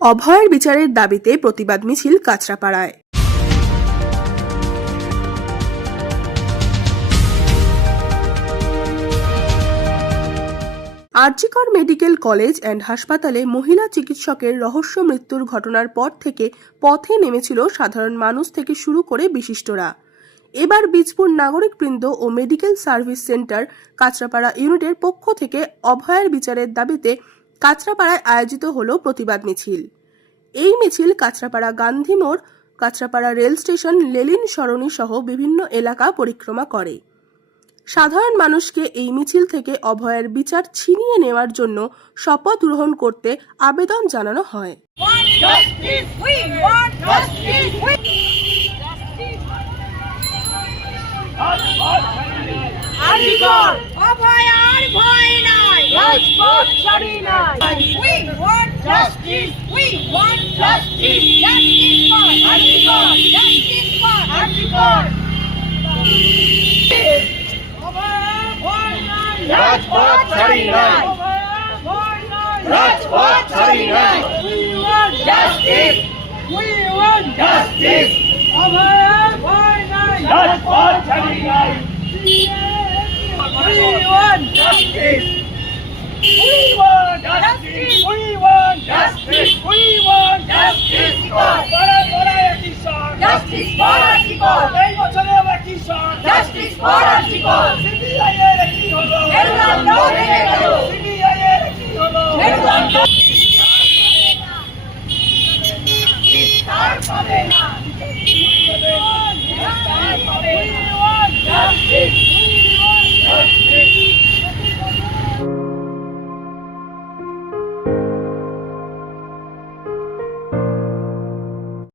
অভয়ের বিচারের দাবিতে প্রতিবাদ মিছিল কাঁচরাপাড়ায়। আরজিকর মেডিকেল কলেজ অ্যান্ড হাসপাতালে মহিলা চিকিৎসকের রহস্য মৃত্যুর ঘটনার পর থেকে পথে নেমেছিল সাধারণ মানুষ থেকে শুরু করে বিশিষ্টরা। এবার বীজপুর নাগরিকবৃন্দ ও মেডিকেল সার্ভিস সেন্টার কাঁচরাপাড়া ইউনিটের পক্ষ থেকে অভয়ের বিচারের দাবিতে কাঁচরাপাড়ায় আয়োজিত হলো প্রতিবাদ মিছিল। এই মিছিল কাঁচরাপাড়া গান্ধী মোড়, কাঁচরাপাড়া রেল স্টেশন, লেলিন সরণি সহ বিভিন্ন এলাকা পরিক্রমা করে। সাধারণ মানুষকে এই মিছিল থেকে অভয়ের বিচার ছিনিয়ে নেওয়ার জন্য শপথ গ্রহণ করতে আবেদন জানানো হয়। राजपथ छड़ी नहीं, राजपथ छड़ी नहीं, we want justice, we want justice, Rajpath छड़ी नहीं, we want justice, we want justice, we want justice, we want justice, বড় কিশোর, justice for Artikol, এই বছরে আমরা কিশোর, justice for Artikol, সিবিআই এর কি হলো, মেরুদণ্ড ভেঙে গেল, সিবিআই এর কি হলো, মেরুদণ্ড বিস্তার পাবে না, বিস্তার পাবে না,